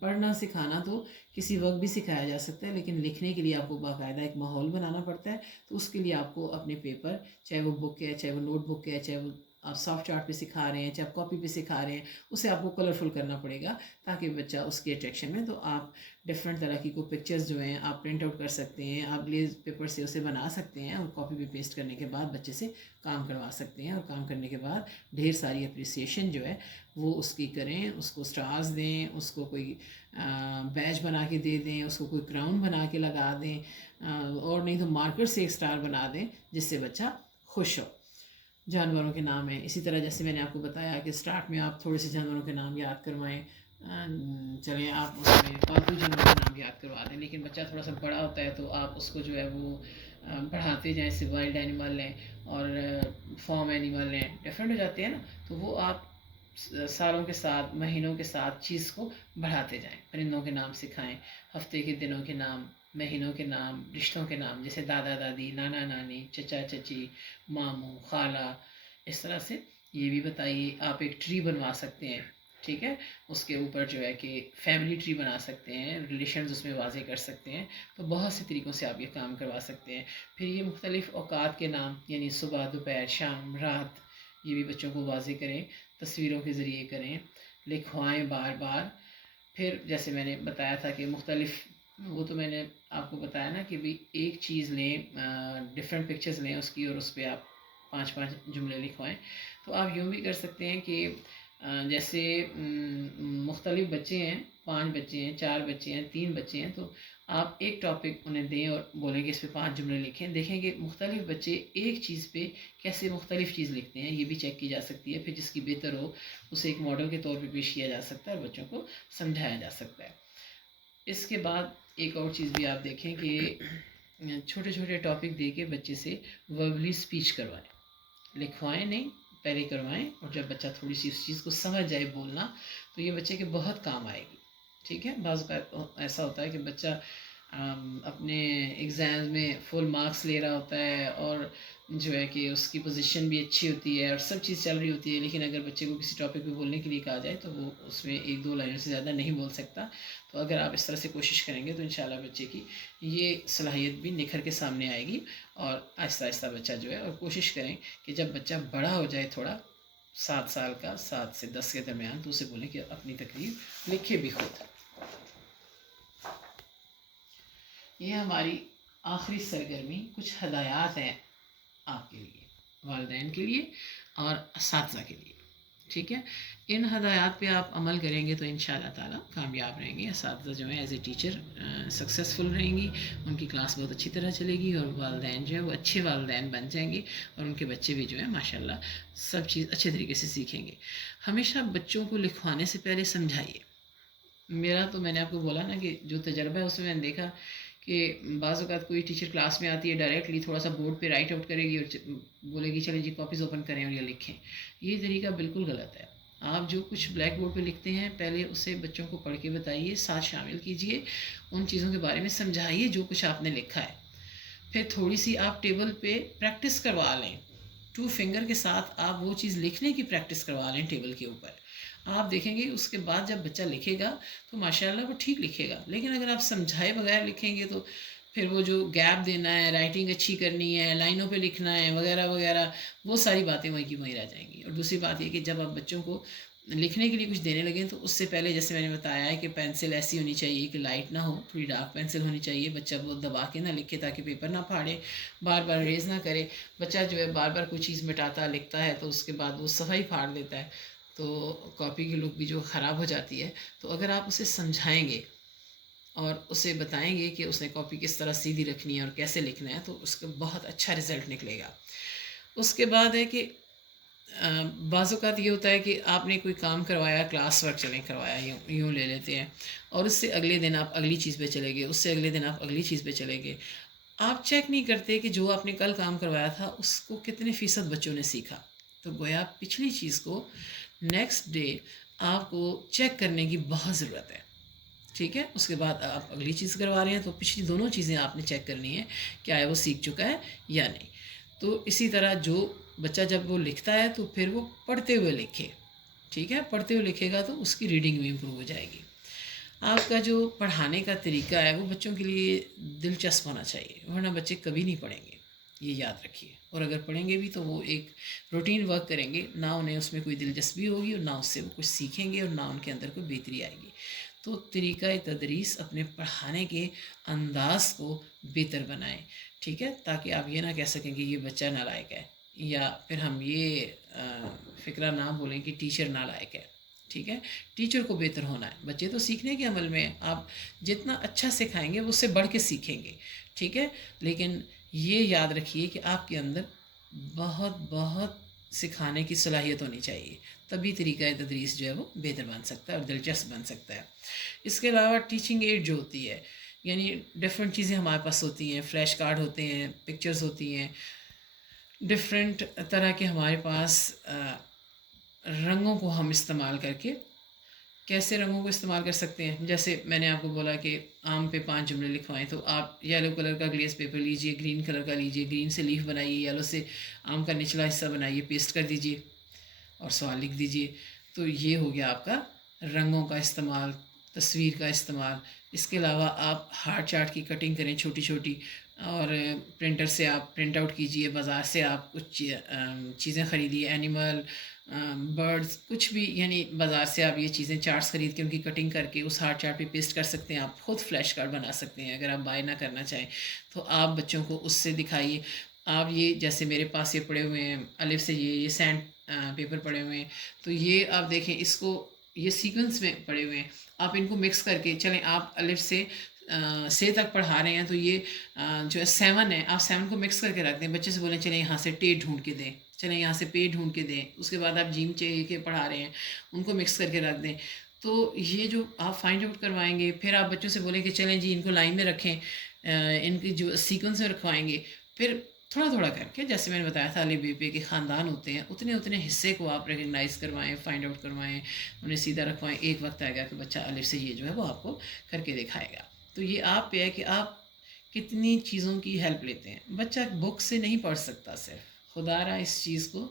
پڑھنا سکھانا تو کسی وقت بھی سکھایا جا سکتا ہے، لیکن لکھنے کے لیے آپ کو باقاعدہ ایک ماحول بنانا پڑتا ہے، تو اس کے لیے آپ کو اپنے پیپر، چاہے وہ بک ہے، چاہے وہ نوٹ بک ہے، چاہے وہ آپ سافٹ چارٹ پہ سکھا رہے ہیں، چاہے آپ کاپی پہ سکھا رہے ہیں، اسے آپ کو کلرفل کرنا پڑے گا تاکہ بچہ اس کے اٹریکشن میں، تو آپ ڈفرینٹ طرح کی کو پکچرز جو ہیں آپ پرنٹ آؤٹ کر سکتے ہیں، آپ گلیز پیپر سے اسے بنا سکتے ہیں اور کاپی پہ پیسٹ کرنے کے بعد بچے سے کام کروا سکتے ہیں، اور کام کرنے کے بعد ڈھیر ساری اپریسیشن جو ہے وہ اس کی کریں، اس کو سٹارز دیں، اس کو کوئی بیج بنا کے دے دیں، اس کو کوئی کراؤن بنا کے لگا دیں، اور نہیں تو مارکر سے ایک سٹار بنا دیں جس سے بچہ خوش ہو۔ جانوروں کے نام ہیں اسی طرح، جیسے میں نے آپ کو بتایا کہ سٹارٹ میں آپ تھوڑے سے جانوروں کے نام یاد کروائیں، چلیں آپ اس میں پالتو جانوروں کے نام یاد کروا دیں، لیکن بچہ تھوڑا سا بڑا ہوتا ہے تو آپ اس کو جو ہے وہ بڑھاتے جائیں، جیسے وائلڈ اینیمل لیں اور فارم اینیمل لیں، ڈفرینٹ ہو جاتے ہیں نا، تو وہ آپ سالوں کے ساتھ، مہینوں کے ساتھ چیز کو بڑھاتے جائیں۔ پرندوں کے نام سکھائیں، ہفتے کے دنوں کے نام، مہینوں کے نام، رشتوں کے نام، جیسے دادا دادی، نانا نانی، چچا چچی، ماموں، خالہ، اس طرح سے یہ بھی بتائیے۔ آپ ایک ٹری بنوا سکتے ہیں، ٹھیک ہے، اس کے اوپر جو ہے کہ فیملی ٹری بنا سکتے ہیں، ریلیشنز اس میں واضح کر سکتے ہیں، تو بہت سے طریقوں سے آپ یہ کام کروا سکتے ہیں۔ پھر یہ مختلف اوقات کے نام، یعنی صبح، دوپہر، شام، رات، یہ بھی بچوں کو واضح کریں، تصویروں کے ذریعے کریں، لکھوائیں بار بار۔ پھر جیسے میں نے بتایا تھا کہ مختلف، وہ تو میں نے آپ کو بتایا نا کہ بھی ایک چیز لیں، ڈفرینٹ پکچرز لیں اس کی، اور اس پہ آپ 5 جملے لکھوائیں۔ تو آپ یوں بھی کر سکتے ہیں کہ جیسے مختلف بچے ہیں، 5 بچے ہیں، 4 بچے ہیں، 3 بچے ہیں، تو آپ ایک ٹاپک انہیں دیں اور بولیں کہ اس پہ 5 جملے لکھیں، دیکھیں کہ مختلف بچے ایک چیز پہ کیسے مختلف چیز لکھتے ہیں، یہ بھی چیک کی جا سکتی ہے۔ پھر جس کی بہتر ہو اسے ایک ماڈل کے طور پہ پیش کیا جا سکتا ہے اور بچوں کو سمجھایا جا سکتا ہے۔ اس کے بعد ایک اور چیز بھی آپ دیکھیں کہ چھوٹے چھوٹے ٹاپک دے کے بچے سے وربلی اسپیچ کروائیں، لکھوائیں نہیں، پہلے کروائیں، اور جب بچہ تھوڑی سی اس چیز کو سمجھ جائے بولنا، تو یہ بچے کے بہت کام آئے گی، ٹھیک ہے۔ بعض اوقات ایسا ہوتا ہے کہ بچہ اپنے ایگزامز میں فل مارکس لے رہا ہوتا ہے اور جو ہے کہ اس کی پوزیشن بھی اچھی ہوتی ہے اور سب چیز چل رہی ہوتی ہے، لیکن اگر بچے کو کسی ٹاپک پہ بولنے کے لیے کہا جائے تو وہ اس میں 1-2 لائنوں سے زیادہ نہیں بول سکتا۔ تو اگر آپ اس طرح سے کوشش کریں گے تو انشاءاللہ بچے کی یہ صلاحیت بھی نکھر کے سامنے آئے گی، اور آہستہ آہستہ بچہ جو ہے، اور کوشش کریں کہ جب بچہ بڑا ہو جائے تھوڑا، 7 سال کا، 7 سے 10 کے درمیان، تو اسے بولیں کہ اپنی تقریر لکھے بھی خود۔ یہ ہماری آخری سرگرمی، کچھ ہدایات ہیں آپ کے لیے۔ والدین کے لیے اور اساتذہ کے لیے. ٹھیک ہے، ان ہدایات پہ آپ عمل کریں گے تو ان شاء اللہ تعالیٰ کامیاب رہیں گے. اساتذہ جو ہیں ایز اے ٹیچر سکسیزفل رہیں گی، ان کی کلاس بہت اچھی طرح چلے گی، اور والدین جو ہے وہ اچھے والدین بن جائیں گے، اور ان کے بچے بھی جو ہیں ماشاء اللہ سب چیز اچھے طریقے سے سیکھیں گے. ہمیشہ بچوں کو لکھوانے سے پہلے سمجھائیے. میں نے آپ کو بولا نا کہ جو تجربہ ہے اس میں نے دیکھا کہ بعض اوقات کوئی ٹیچر کلاس میں آتی ہے، ڈائریکٹلی تھوڑا سا بورڈ پہ رائٹ آؤٹ کرے گی اور بولے گی چلیں جی کاپیز اوپن کریں اور یہ لکھیں. یہ طریقہ بالکل غلط ہے. آپ جو کچھ بلیک بورڈ پہ لکھتے ہیں پہلے اسے بچوں کو پڑھ کے بتائیے، ساتھ شامل کیجیے، ان چیزوں کے بارے میں سمجھائیے جو کچھ آپ نے لکھا ہے. پھر تھوڑی سی آپ ٹیبل پہ پریکٹس کروا لیں، 2 فنگر کے ساتھ آپ وہ چیز لکھنے کی پریکٹس کروا لیں ٹیبل کے اوپر. آپ دیکھیں گے اس کے بعد جب بچہ لکھے گا تو ماشاء اللہ وہ ٹھیک لکھے گا. لیکن اگر آپ سمجھائے بغیر لکھیں گے تو پھر وہ جو گیپ دینا ہے، رائٹنگ اچھی کرنی ہے، لائنوں پہ لکھنا ہے وغیرہ وغیرہ، وہ ساری باتیں وہیں کی وہیں رہ جائیں گی. اور دوسری بات یہ کہ جب آپ بچوں کو لکھنے کے لیے کچھ دینے لگیں تو اس سے پہلے جیسے میں نے بتایا ہے کہ پینسل ایسی ہونی چاہیے کہ لائٹ نہ ہو، تھوڑی ڈارک پینسل ہونی چاہیے. بچہ وہ دبا کے نہ لکھے تاکہ پیپر نہ پھاڑے، بار بار ریز نہ کرے. بچہ جو ہے بار بار کوئی چیز مٹاتا لکھتا ہے تو اس کے بعد وہ صفحہ ہی پھاڑ دیتا ہے، تو کاپی کی لک بھی جو خراب ہو جاتی ہے. تو اگر آپ اسے سمجھائیں گے اور اسے بتائیں گے کہ اس نے کاپی کس طرح سیدھی رکھنی ہے اور کیسے لکھنا ہے تو اس کا بہت اچھا رزلٹ نکلے گا. اس کے بعد ہے کہ بعض اوقات یہ ہوتا ہے کہ آپ نے کوئی کام کروایا، کلاس ورک چلیں کروایا، یوں لے لیتے ہیں، اور اس سے اگلے دن آپ اگلی چیز پہ چلے گئے، اس سے اگلے دن آپ اگلی چیز پہ چلے گئے. آپ چیک نہیں کرتے کہ جو آپ نے کل کام کروایا تھا اس کو کتنے فیصد بچوں نے سیکھا. تو گویا پچھلی چیز کو نیکسٹ ڈے آپ کو چیک کرنے کی بہت ضرورت ہے. ٹھیک ہے، اس کے بعد آپ اگلی چیز کروا رہے ہیں تو پچھلی دونوں چیزیں آپ نے چیک کرنی ہے کیا ہے وہ سیکھ چکا ہے یا نہیں. تو اسی طرح جو بچہ جب وہ لکھتا ہے تو پھر وہ پڑھتے ہوئے لکھے. ٹھیک ہے، پڑھتے ہوئے لکھے گا تو اس کی ریڈنگ بھی امپروو ہو جائے گی. آپ کا جو پڑھانے کا طریقہ ہے وہ بچوں کے لیے دلچسپ ہونا چاہیے، ورنہ بچے کبھی نہیں پڑھیں گے، یہ یاد رکھیے. اور اگر پڑھیں گے بھی تو وہ ایک روٹین ورک کریں گے، نہ انہیں اس میں کوئی دلچسپی ہوگی اور نہ اس سے وہ کچھ سیکھیں گے اور نہ ان کے اندر کوئی بہتری آئے گی. تو طریقہ تدریس اپنے پڑھانے کے انداز کو بہتر بنائیں. ٹھیک ہے، تاکہ آپ یہ نہ کہہ سکیں کہ یہ بچہ نالائق ہے، یا پھر ہم یہ فکرہ نہ بولیں کہ ٹیچر نالائق ہے. ٹھیک ہے، ٹیچر کو بہتر ہونا ہے. بچے تو سیکھنے کے عمل میں ہیں، آپ جتنا اچھا سکھائیں گے وہ اس سے بڑھ کے سیکھیں گے. ٹھیک ہے، لیکن یہ یاد رکھیے کہ آپ کے اندر بہت بہت سکھانے کی صلاحیت ہونی چاہیے، تبھی طریقہ تدریس جو ہے وہ بہتر بن سکتا ہے اور دلچسپ بن سکتا ہے. اس کے علاوہ ٹیچنگ ایڈ جو ہوتی ہے، یعنی ڈفرینٹ چیزیں ہمارے پاس ہوتی ہیں، فلیش کارڈ ہوتے ہیں، پکچرز ہوتی ہیں، ڈفرینٹ طرح کے ہمارے پاس رنگوں کو ہم استعمال کر کے کیسے رنگوں کو استعمال کر سکتے ہیں. جیسے میں نے آپ کو بولا کہ آم پہ 5 جملے لکھوائیں، تو آپ یلو کلر کا گلیس پیپر لیجئے، گرین کلر کا لیجئے، گرین سے لیف بنائیے، یلو سے آم کا نچلا حصہ بنائیے، پیسٹ کر دیجئے اور سوال لکھ دیجئے. تو یہ ہو گیا آپ کا رنگوں کا استعمال، تصویر کا استعمال. اس کے علاوہ آپ ہارٹ چارٹ کی کٹنگ کریں چھوٹی چھوٹی، اور پرنٹر سے آپ پرنٹ آؤٹ کیجئے، بازار سے آپ کچھ چیزیں خریدیے، اینیمل، برڈز، کچھ بھی، یعنی بازار سے آپ یہ چیزیں چارٹس خرید کے ان کی کٹنگ کر کے اس ہارٹ چارٹ پہ پیسٹ کر سکتے ہیں. آپ خود فلیش کارڈ بنا سکتے ہیں اگر آپ بائی نہ کرنا چاہیں تو آپ بچوں کو اس سے دکھائیے. آپ یہ جیسے میرے پاس یہ پڑے ہوئے ہیں الف سے یہ سینڈ پیپر پڑے ہوئے ہیں، تو یہ آپ دیکھیں اس کو یہ سیکوینس میں پڑے ہوئے ہیں، آپ ان کو مکس کر کے چلیں. آپ الف سے تک پڑھا رہے ہیں تو یہ جو ہے 7 ہے، آپ 7 کو مکس کر کے رکھ دیں. بچے سے بولیں چلیں یہاں سے ٹے ڈھونڈ کے دیں، چلیں یہاں سے پے ڈھونڈ کے دیں. اس کے بعد آپ جیم کے پڑھا رہے ہیں، ان کو مکس کر کے رکھ دیں. تو یہ جو آپ فائنڈ آؤٹ کروائیں گے، پھر آپ بچوں سے بولیں کہ چلیں جی ان کو لائن میں رکھیں، ان کی جو سیکوینس میں رکھوائیں گے. پھر تھوڑا تھوڑا کر کے، جیسے میں نے بتایا تھا الف بے پے کے خاندان ہوتے ہیں، اتنے اتنے حصے کو آپ ریکگنائز کروائیں، فائنڈ آؤٹ کروائیں، انہیں سیدھا رکھوائیں. ایک وقت آئے گا کہ بچہ الف سے یہ جو ہے وہ آپ کو کر کے دکھائے گا. تو یہ آپ پہ ہے کہ آپ کتنی چیزوں کی ہیلپ لیتے ہیں. بچہ بک سے نہیں پڑھ سکتا صرف، خدا را اس چیز کو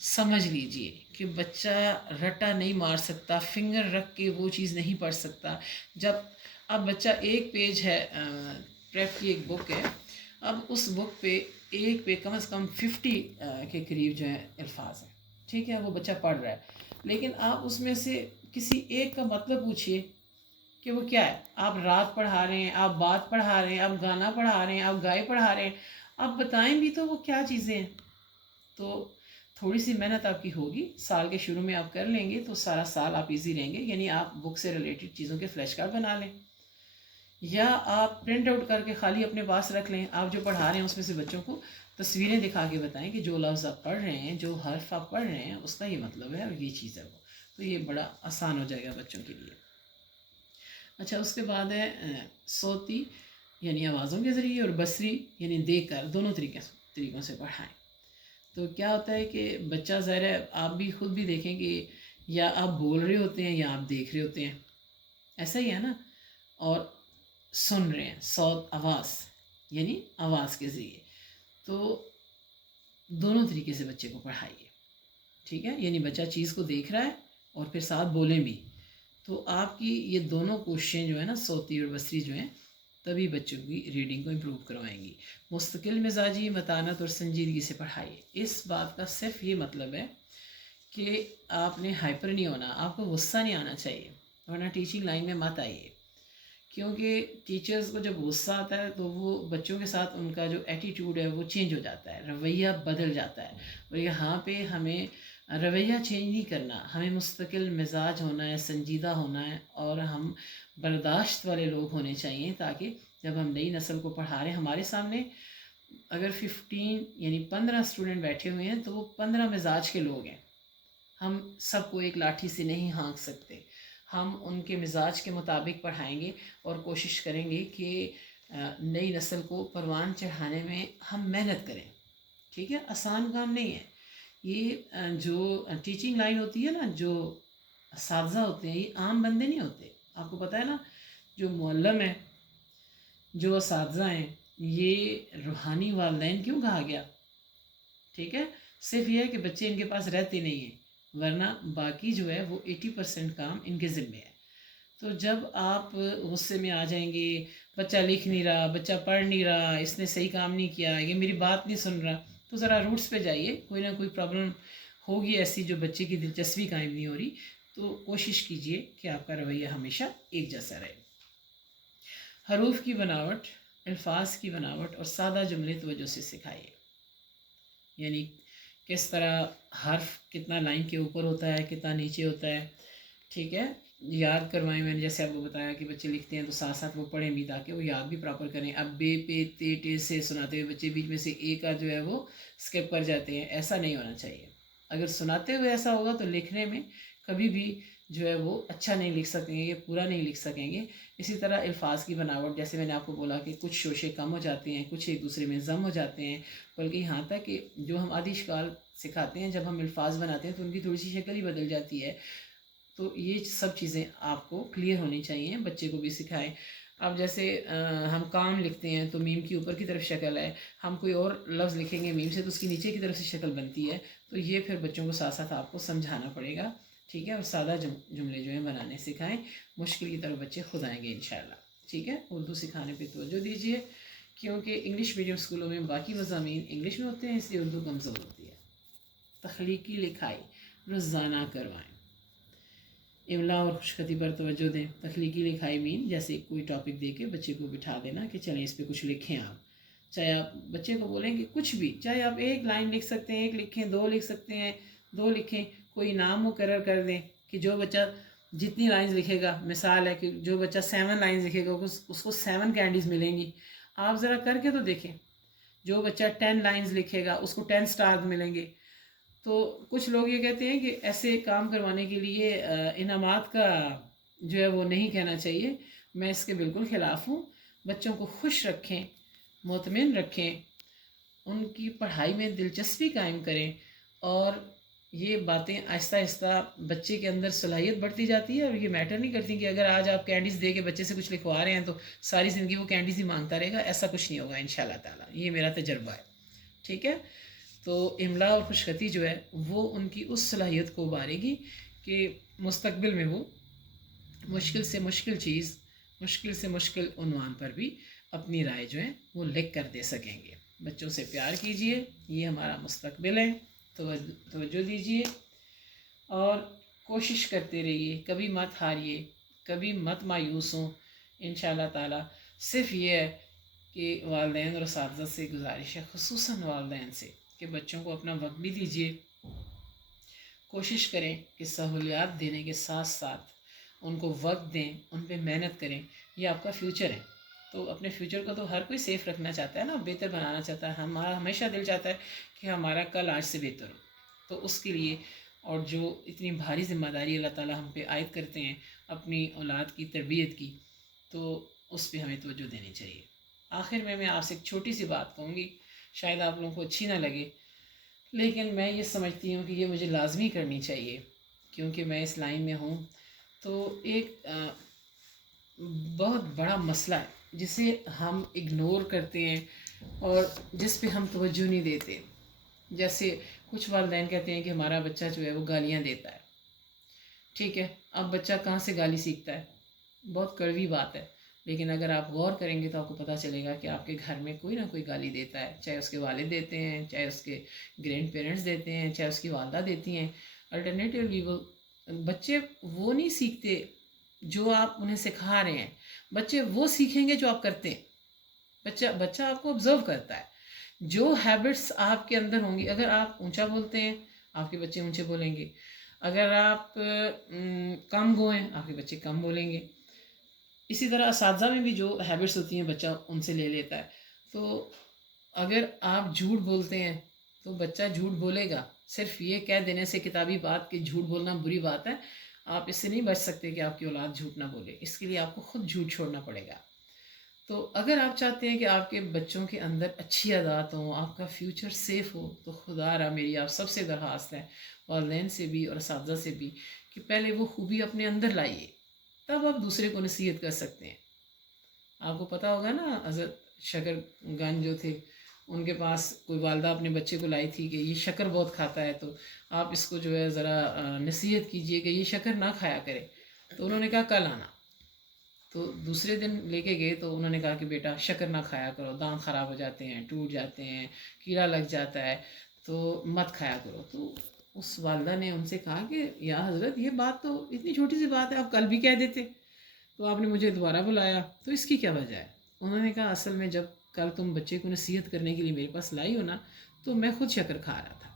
سمجھ لیجئے کہ بچہ رٹا نہیں مار سکتا، فنگر رکھ کے وہ چیز نہیں پڑھ سکتا. جب اب بچہ ایک پیج ہے، پریپ کی ایک بک ہے، اب اس بک پہ ایک پہ کم از کم 50 کے قریب جو ہیں الفاظ ہیں. ٹھیک ہے، وہ بچہ پڑھ رہا ہے، لیکن آپ اس میں سے کسی ایک کا مطلب پوچھئے کہ وہ کیا ہے. آپ رات پڑھا رہے ہیں، آپ بات پڑھا رہے ہیں، آپ گانا پڑھا رہے ہیں، آپ گائے پڑھا رہے ہیں، آپ بتائیں بھی تو وہ کیا چیزیں ہیں. تو تھوڑی سی محنت آپ کی ہوگی، سال کے شروع میں آپ کر لیں گے تو سارا سال آپ ایزی رہیں گے. یعنی آپ بک سے ریلیٹڈ چیزوں کے فلیش کارڈ بنا لیں، یا آپ پرنٹ آؤٹ کر کے خالی اپنے پاس رکھ لیں. آپ جو پڑھا رہے ہیں اس میں سے بچوں کو تصویریں دکھا کے بتائیں کہ جو لفظ آپ پڑھ رہے ہیں، جو حرف آپ پڑھ رہے ہیں، اس کا یہ مطلب ہے اور یہ چیز ہے وہ. تو یہ بڑا آسان ہو جائے گا بچوں کے لیے. اچھا، اس کے بعد ہے صوتی یعنی آوازوں کے ذریعے، اور بصری یعنی دیکھ کر. دونوں طریقوں سے پڑھائیں. تو کیا ہوتا ہے کہ بچہ ظاہر ہے آپ بھی خود بھی دیکھیں کہ یا آپ بول رہے ہوتے ہیں یا آپ دیکھ رہے ہوتے ہیں، ایسا ہی ہے نا، اور سن رہے ہیں. صوت آواز یعنی آواز کے ذریعے. تو دونوں طریقے سے بچے کو پڑھائیے، ٹھیک ہے. یعنی بچہ چیز کو دیکھ رہا ہے اور پھر ساتھ بولیں بھی. تو آپ کی یہ دونوں کوششیں جو ہیں نا، صوتی اور بصری جو ہیں، تبھی بچوں کی ریڈنگ کو امپروو کروائیں گی. مستقل مزاجی متانت اور سنجیدگی سے پڑھائیے. اس بات کا صرف یہ مطلب ہے کہ آپ نے ہائپر نہیں ہونا، آپ کو غصہ نہیں آنا چاہیے، ورنہ ٹیچنگ لائن میں مت آئیے. کیونکہ ٹیچرز کو جب غصہ آتا ہے تو وہ بچوں کے ساتھ ان کا جو ایٹیٹیوڈ ہے وہ چینج ہو جاتا ہے، رویہ بدل جاتا ہے. اور یہاں پہ ہمیں رویہ چینج نہیں کرنا، ہمیں مستقل مزاج ہونا ہے، سنجیدہ ہونا ہے، اور ہم برداشت والے لوگ ہونے چاہیے، تاکہ جب ہم نئی نسل کو پڑھا رہے ہیں، ہمارے سامنے اگر 15 یعنی 15 اسٹوڈنٹ بیٹھے ہوئے ہیں تو وہ 15 مزاج کے لوگ ہیں. ہم سب کو ایک لاٹھی سے نہیں ہانک سکتے. ہم ان کے مزاج کے مطابق پڑھائیں گے اور کوشش کریں گے کہ نئی نسل کو پروان چڑھانے میں ہم محنت کریں. ٹھیک ہے، آسان کام نہیں ہے یہ. جو ٹیچنگ لائن ہوتی ہے نا، جو اساتذہ ہوتے ہیں یہ عام بندے نہیں ہوتے. آپ کو پتہ ہے نا، جو معلم ہیں، جو اساتذہ ہیں، یہ روحانی والدین کیوں کہا گیا؟ ٹھیک ہے، صرف یہ ہے کہ بچے ان کے پاس رہتے نہیں ہیں، ورنہ باقی جو ہے وہ 80% کام ان کے ذمے ہے. تو جب آپ غصے میں آ جائیں گے، بچہ لکھ نہیں رہا، بچہ پڑھ نہیں رہا، اس نے صحیح کام نہیں کیا، یہ میری بات نہیں سن رہا، تو ذرا روٹس پہ جائیے. کوئی نہ کوئی پرابلم ہوگی ایسی جو بچے کی دلچسپی قائم نہیں ہو رہی. تو کوشش کیجئے کہ آپ کا رویہ ہمیشہ ایک جیسا رہے. حروف کی بناوٹ، الفاظ کی بناوٹ اور سادہ جملے توجہ سے سکھائیے. یعنی کس طرح حرف کتنا لائن کے اوپر ہوتا ہے، کتنا نیچے ہوتا ہے. ٹھیک ہے، یاد کروائیں. میں نے جیسے آپ کو بتایا کہ بچے لکھتے ہیں تو ساتھ ساتھ وہ پڑھیں بھی، تاکہ وہ یاد بھی پراپر کریں. اب بے پے تے ٹے سے سناتے ہوئے بچے بیچ میں سے ایک کا جو ہے وہ اسکپ کر جاتے ہیں. ایسا نہیں ہونا چاہیے. اگر سناتے ہوئے ایسا ہوگا تو لکھنے میں کبھی بھی جو ہے وہ اچھا نہیں لکھ سکیں گے، یہ پورا نہیں لکھ سکیں گے. اسی طرح الفاظ کی بناوٹ، جیسے میں نے آپ کو بولا کہ کچھ شوشے کم ہو جاتے ہیں، کچھ ایک دوسرے میں ضم ہو جاتے ہیں، بلکہ یہاں تک کہ جو ہم آدی اشکال سکھاتے ہیں، جب ہم الفاظ بناتے ہیں تو ان کی تھوڑی سی شکل ہی بدل جاتی ہے. تو یہ سب چیزیں آپ کو کلیئر ہونی چاہیے، بچے کو بھی سکھائیں. اب جیسے ہم کام لکھتے ہیں تو میم کی اوپر کی طرف شکل ہے، ہم کوئی اور لفظ لکھیں گے میم سے تو اس کی نیچے کی طرف سے شکل بنتی ہے. تو یہ پھر بچوں کو ساتھ ساتھ آپ کو سمجھانا پڑے گا. ٹھیک ہے، اور سادہ جملے جو ہیں بنانے سکھائیں. مشکل کی طرف بچے خود آئیں گے انشاءاللہ. ٹھیک ہے، اردو سکھانے پہ توجہ دیجیے، کیونکہ انگلش میڈیم اسکولوں میں باقی مضامین انگلش میں ہوتے ہیں، اس لیے اردو کمزور ہوتی ہے. تخلیقی لکھائی روزانہ کروائیں. املا اور خوشخطی پر توجہ دیں. تخلیقی لکھائی مین جیسے کوئی ٹاپک دے کے بچے کو بٹھا دینا کہ چلیں اس پہ کچھ لکھیں. آپ چاہے آپ بچے کو بولیں کہ کچھ بھی، چاہے آپ ایک لائن لکھ سکتے ہیں، ایک لکھیں، دو لکھ سکتے ہیں، دو لکھیں. کوئی نام مقرر کر دیں کہ جو بچہ جتنی لائنز لکھے گا، مثال ہے کہ جو بچہ 7 لائنز لکھے گا اس کو 7 کینڈیز ملیں گی. آپ ذرا کر کے تو دیکھیں. جو بچہ 10 لائنز لکھے گا اس کو 10 سٹار ملیں گے. تو کچھ لوگ یہ کہتے ہیں کہ ایسے کام کروانے کے لیے انعامات کا جو ہے وہ نہیں کہنا چاہیے. میں اس کے بالکل خلاف ہوں. بچوں کو خوش رکھیں، مطمئن رکھیں، ان کی پڑھائی میں دلچسپی قائم کریں، اور یہ باتیں آہستہ آہستہ بچے کے اندر صلاحیت بڑھتی جاتی ہے. اور یہ میٹر نہیں کرتی کہ اگر آج آپ کینڈیز دے کے بچے سے کچھ لکھوا رہے ہیں تو ساری زندگی وہ کینڈیز ہی مانگتا رہے گا. ایسا کچھ نہیں ہوگا انشاءاللہ تعالیٰ. یہ میرا تجربہ ہے. ٹھیک ہے، تو املا اور خوشخطی جو ہے وہ ان کی اس صلاحیت کو ابھارے گی کہ مستقبل میں وہ مشکل سے مشکل چیز، مشکل سے مشکل عنوان پر بھی اپنی رائے جو ہے وہ لکھ کر دے سکیں گے. بچوں سے پیار کیجئے، یہ ہمارا مستقبل ہے. توجہ دیجئے اور کوشش کرتے رہیے. کبھی مت ہاریے، کبھی مت مایوس ہوں. انشاءاللہ تعالیٰ صرف یہ ہے کہ والدین اور اساتذہ سے گزارش ہے، خصوصاً والدین سے، کہ کہ بچوں کو اپنا وقت بھی دیجیے، کوشش کریں کہ سہولیات دینے کے ساتھ ساتھ ان کو وقت دیں، ان پہ محنت کریں، یہ آپ کا فیوچر ہے۔ تو اپنے فیوچر کو تو ہر کوئی سیف رکھنا چاہتا ہے نا، بہتر بنانا چاہتا ہے، ہمارا ہمیشہ دل چاہتا ہے کہ ہمارا کل آج سے بہتر ہو۔ تو اس کے لیے، اور جو اتنی بھاری ذمہ داری اللہ تعالیٰ ہم پہ عائد کرتے ہیں اپنی اولاد کی تربیت کی، تو اس پہ ہمیں توجہ دینی چاہیے۔ آخر میں آپ سے ایک چھوٹی سی بات کہوں گی، شاید آپ لوگوں کو اچھی نہ لگے، لیکن میں یہ سمجھتی ہوں کہ یہ مجھے لازمی کرنی چاہیے کیونکہ میں اس لائن میں ہوں۔ تو ایک بہت بڑا مسئلہ ہے جسے ہم اگنور کرتے ہیں اور جس پہ ہم توجہ نہیں دیتے۔ جیسے کچھ والدین کہتے ہیں کہ ہمارا بچہ جو ہے وہ گالیاں دیتا ہے، ٹھیک ہے، اب بچہ کہاں سے گالی سیکھتا ہے؟ بہت کڑوی بات ہے، لیکن اگر آپ غور کریں گے تو آپ کو پتہ چلے گا کہ آپ کے گھر میں کوئی نہ کوئی گالی دیتا ہے، چاہے اس کے والد دیتے ہیں، چاہے اس کے گرینڈ پیرنٹس دیتے ہیں، چاہے اس کی والدہ دیتی ہیں۔ الٹرنیٹیولی وہ بچے وہ نہیں سیکھتے جو آپ انہیں سکھا رہے ہیں، بچے وہ سیکھیں گے جو آپ کرتے ہیں۔ بچہ آپ کو آبزرو کرتا ہے، جو ہیبٹس آپ کے اندر ہوں گی۔ اگر آپ اونچا بولتے ہیں آپ کے بچے اونچے بولیں گے، اگر آپ کم گوئیں آپ کے بچے کم بولیں گے۔ اسی طرح اساتذہ میں بھی جو ہیبٹس ہوتی ہیں بچہ ان سے لے لیتا ہے۔ تو اگر آپ جھوٹ بولتے ہیں تو بچہ جھوٹ بولے گا۔ صرف یہ کہہ دینے سے کتابی بات کہ جھوٹ بولنا بری بات ہے، آپ اس سے نہیں بچ سکتے کہ آپ کی اولاد جھوٹ نہ بولے۔ اس کے لیے آپ کو خود جھوٹ چھوڑنا پڑے گا۔ تو اگر آپ چاہتے ہیں کہ آپ کے بچوں کے اندر اچھی عادات ہوں، آپ کا فیوچر سیف ہو، تو خدا را میری آپ سب سے درخواست ہے، والدین سے بھی اور اساتذہ سے بھی، کہ پہلے وہ خوبی اپنے اندر لائیے، تب آپ دوسرے کو نصیحت کر سکتے ہیں۔ آپ کو پتہ ہوگا نا، حضرت شکر گنج جو تھے، ان کے پاس کوئی والدہ اپنے بچے کو لائی تھی کہ یہ شکر بہت کھاتا ہے، تو آپ اس کو جو ہے ذرا نصیحت کیجئے کہ یہ شکر نہ کھایا کرے۔ تو انہوں نے کہا کل آنا۔ تو دوسرے دن لے کے گئے تو انہوں نے کہا کہ بیٹا شکر نہ کھایا کرو، دانت خراب ہو جاتے ہیں، ٹوٹ جاتے ہیں، کیڑا لگ جاتا ہے، تو مت کھایا کرو۔ تو اس والدہ نے ان سے کہا کہ یا حضرت یہ بات تو اتنی چھوٹی سی بات ہے، آپ کل بھی کہہ دیتے، تو آپ نے مجھے دوبارہ بلایا، تو اس کی کیا وجہ ہے؟ انہوں نے کہا اصل میں جب کل تم بچے کو نصیحت کرنے کے لیے میرے پاس لائی ہو نا، تو میں خود شکر کھا رہا تھا،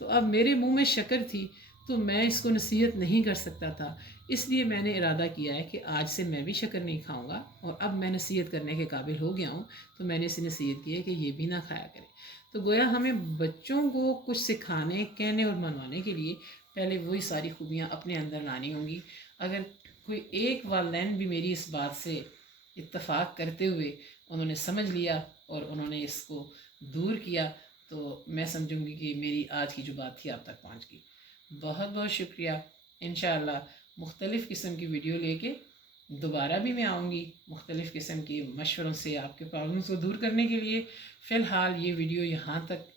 تو اب میرے منہ میں شکر تھی تو میں اس کو نصیحت نہیں کر سکتا تھا، اس لیے میں نے ارادہ کیا ہے کہ آج سے میں بھی شکر نہیں کھاؤں گا، اور اب میں نصیحت کرنے کے قابل ہو گیا ہوں، تو میں نے اسے نصیحت کی ہے کہ یہ بھی نہ کھایا کرے۔ تو گویا ہمیں بچوں کو کچھ سکھانے، کہنے اور منوانے کے لیے پہلے وہی ساری خوبیاں اپنے اندر لانی ہوں گی۔ اگر کوئی ایک والدین بھی میری اس بات سے اتفاق کرتے ہوئے انہوں نے سمجھ لیا اور انہوں نے اس کو دور کیا، تو میں سمجھوں گی کہ میری آج کی جو بات تھی آپ تک پہنچ گئی۔ بہت بہت شکریہ۔ انشاءاللہ مختلف قسم کی ویڈیو لے کے دوبارہ بھی میں آؤں گی، مختلف قسم کے مشوروں سے آپ کے پرابلمس کو دور کرنے کے لیے۔ فی الحال یہ ویڈیو یہاں تک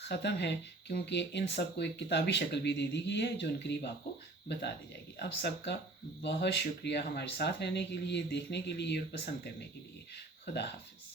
ختم ہے، کیونکہ ان سب کو ایک کتابی شکل بھی دے دی گئی ہے جو ان قریب آپ کو بتا دی جائے گی۔ اب سب کا بہت شکریہ ہمارے ساتھ رہنے کے لیے، دیکھنے کے لیے اور پسند کرنے کے لیے۔ خدا حافظ۔